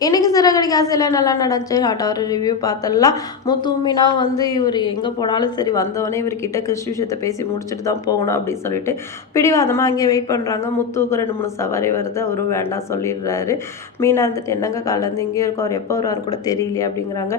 இன்னைக்கு சிறகடிக்க ஆசையில நல்லா நடந்துச்சு. ஒரு ரிவ்யூ பார்த்தலாம். முத்து, மீனா வந்து இவரு எங்க போனாலும் சரி வந்தவொடனே இவர்கிட்ட கிறிஷ் விஷயத்த பேசி முடிச்சுட்டு தான் போகணும் அப்படின்னு சொல்லிட்டு, பிடிவாதமா அங்கேயே வெயிட் பண்றாங்க. முத்துவுக்கு 2, 3 சவாரி வருது. அவரும் வேண்டாம் சொல்லிடுறாரு. மீனா இருந்துட்டு என்னங்க காலைலேருந்து இங்கேயே இருக்கோம். அவர் எப்போ வருவாருன்னு கூட தெரியலையே அப்படிங்கிறாங்க.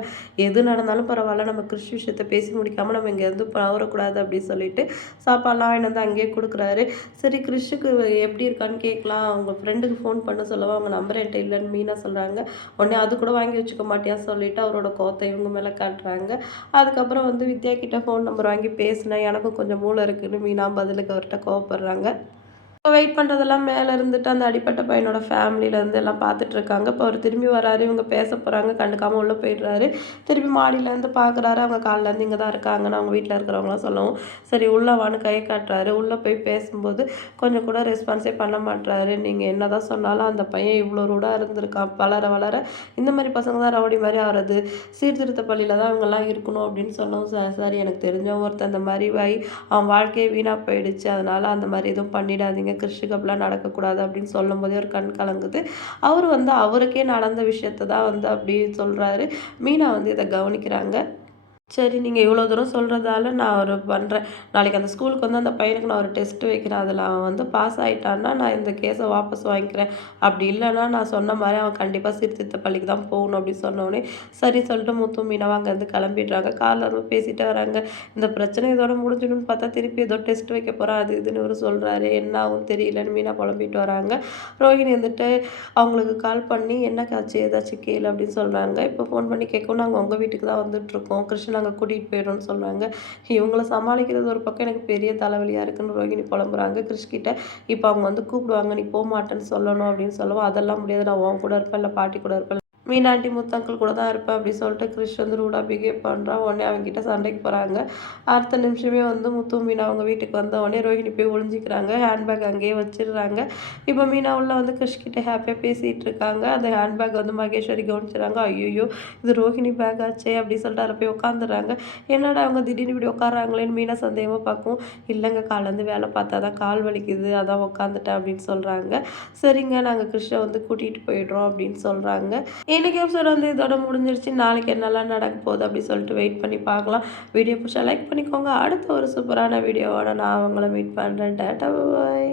எது நடந்தாலும் பரவாயில்ல. நம்ம கிறிஷ் விஷயத்த பேசி முடிக்காம நம்ம இங்கேருந்து நகரக்கூடாது அப்படின்னு சொல்லிட்டு, சாப்பாடுலாம் வாங்கிட்டு வந்து அங்கேயே குடுக்குறாரு. சரி கிறிஷுக்கு எப்படி இருக்கான்னு கேட்கலாம். அவங்க ஃப்ரெண்டுக்கு ஃபோன் பண்ண சொல்லவா, அவங்க நம்பர் என்ட்ட இல்லன்னு மீனா சொல்றாங்க. உடனே அது கூட வாங்கி வச்சுக்க மாட்டியான்னு சொல்லிட்டு அவரோட கோவத்த இவங்க மேல காட்டுறாங்க. அதுக்கப்புறம் வந்து வித்யா கிட்ட ஃபோன் நம்பர் வாங்கி பேசினேன். எனக்கும் கொஞ்சம் மூளை இருக்குன்னு மீனா பதிலுக்கு அவர்ட்ட கோவப்படுறாங்க. இப்போ வெயிட் பண்ணுறதெல்லாம் மேலே இருந்துட்டு அந்த அடிப்பட்ட பையனோட ஃபேமிலியிலேருந்து எல்லாம் பார்த்துட்ருக்காங்க. இப்போ அவர் திரும்பி வராரு. இவங்க பேச போகிறாங்க. கண்டுக்காம உள்ளே போயிடுறாரு. திருப்பி மாடியிலேருந்து பார்க்குறாரு. அவங்க காலையிலேருந்து இங்கே தான் இருக்காங்கன்னு அவங்க வீட்டில் இருக்கிறவங்களாம் சொல்லவும், சரி உள்ளே வான்னு கை காட்டுறாரு. உள்ளே போய் பேசும்போது கொஞ்சம் கூட ரெஸ்பான்ஸே பண்ண மாட்றாரு. நீங்கள் என்ன தான் சொன்னாலும் அந்த பையன் இவ்வளோ ரூடாக இருந்திருக்கான். வளர வளர இந்த மாதிரி பசங்க தான் ரவுடி மாதிரி ஆகிறது. சீர்திருத்த பள்ளியில் தான் அவங்கெல்லாம் இருக்கணும் அப்படின்னு சொன்னோம். சரி எனக்கு தெரிஞ்சவன் ஒருத்தன் அந்த மாதிரி அவன் வாழ்க்கையே வீணாக போயிடுச்சு. அதனால் அந்த மாதிரி எதுவும் பண்ணிடாதீங்க. கிறிஷுக்கு அப்படிலாம் நடக்கக்கூடாது அப்படின்னு சொல்லும்போதே ஒரு கண் கலங்குது. அவர் வந்து அவருக்கே நடந்த விஷயத்த தான் வந்து அப்படி சொல்றாரு. மீனா வந்து இத கவனிக்கிறாங்க. சரி, நீங்க இவ்வளோ தூரம் சொல்றதால நான் ஒரு பண்றேன். நாளைக்கு அந்த ஸ்கூலுக்கு வந்து அந்த பையனுக்கு நான் ஒரு டெஸ்ட் வைக்கிறேன். அதில அவன் வந்து பாஸ் ஆயிட்டான்னா, நான் இந்த கேஸ வாபஸ் வாங்கிக்கிறேன். அப்படி இல்லன்னா, நான் சொன்ன மாரி அவன் கண்டிப்பா சீர்திருத்த பள்ளிக்கு தான் போகணும் அப்படின்னு சொன்னோனே, சரி சொல்லிட்டு முத்தும், மீனாவும் அங்கேருந்து கிளம்பிடுறாங்க. கார்ல வந்து பேசிட்டே வராங்க. இந்த பிரச்சனை இதோட முடிஞ்சிடும்னு பார்த்தா, திருப்பி ஏதோ டெஸ்ட் வைக்க போறான். அது இதுன்னு இவரு சொல்றாரு. என்ன ஆகும் தெரியலன்னு மீனா புலம்பிட்டு வராங்க. ரோஹிணி வந்துட்டு அவங்களுக்கு கால் பண்ணி, "என்னக்காச்சு? ஏதாச்சும் கேளு" அப்படின்னு சொல்றாங்க. இப்போ ஃபோன் பண்ணி கேட்கவும், "நாங்க உங்க வீட்டுக்கு தான் வந்துட்டுருக்கோம். கிருஷ்ண நாங்க கூட்டிட்டு போயிடுறோம்னு" சொன்னாங்க. இவங்கள சமாளிக்கிறது ஒரு பக்கம் எனக்கு பெரிய தலைவலியா இருக்குன்னு ரோகிணி புலம்புறாங்க கிறிஷ் கிட்ட. இப்போ அவங்க வந்து கூப்பிடுவாங்க, "நீ போமாட்டேன்னு சொல்லணும்" அப்படின்னு சொல்லவும், "அதெல்லாம் முடியாது. நான் உன் கூட இருப்பேன், இல்ல பாட்டி கூட இருப்பேன். மீனாண்டி முத்தங்கிள் கூட தான் இருப்பேன்" அப்படின்னு சொல்லிட்டு கிறிஷ் வந்து ரூடா பிஹேவ் பண்ணுறான். உடனே அவங்ககிட்ட சண்டைக்கு போகிறாங்க. அடுத்த நிமிஷமே வந்து முத்து, மீனா அவங்க வீட்டுக்கு வந்த உடனே ரோஹிணி போய் ஒளிஞ்சிக்கிறாங்க. ஹேண்ட்பேக் அங்கேயே வச்சிடுறாங்க. இப்போ மீனா உள்ள வந்து கிறிஷ் கிட்ட ஹாப்பியாக பேசிகிட்டு இருக்காங்க. அந்த ஹேண்ட்பேக் வந்து மகேஸ்வரி கவனிச்சுறாங்க. ஐயோ, இது ரோஹிணி பேக் ஆச்சே அப்படின்னு சொல்லிட்டு அதில் போய் உட்காந்துடுறாங்க. என்னடா அவங்க திடீர்னு இப்படி உட்காராங்களேன்னு மீனா சந்தேகமாக பார்க்கவும், இல்லைங்க காலைலேருந்து வேலை பார்த்தா தான் கால் வலிக்குது, அதான் உட்காந்துட்டேன் அப்படின்னு சொல்கிறாங்க. சரிங்க, நாங்கள் கிறிஷை வந்து கூட்டிகிட்டு போயிடுறோம் அப்படின்னு சொல்கிறாங்க. இன்னைக்கு எபிசோட் வந்து இதோட முடிஞ்சிருச்சு. நாளைக்கு என்னலாம் நடக்க போகுது அப்படி சொல்லிட்டு வெயிட் பண்ணி பார்க்கலாம். வீடியோ பிடிச்சா லைக் பண்ணிக்கோங்க. அடுத்த ஒரு சூப்பரான வீடியோவோட நான் உங்களை மீட் பண்ணுறேன். டாட்டா பாய்.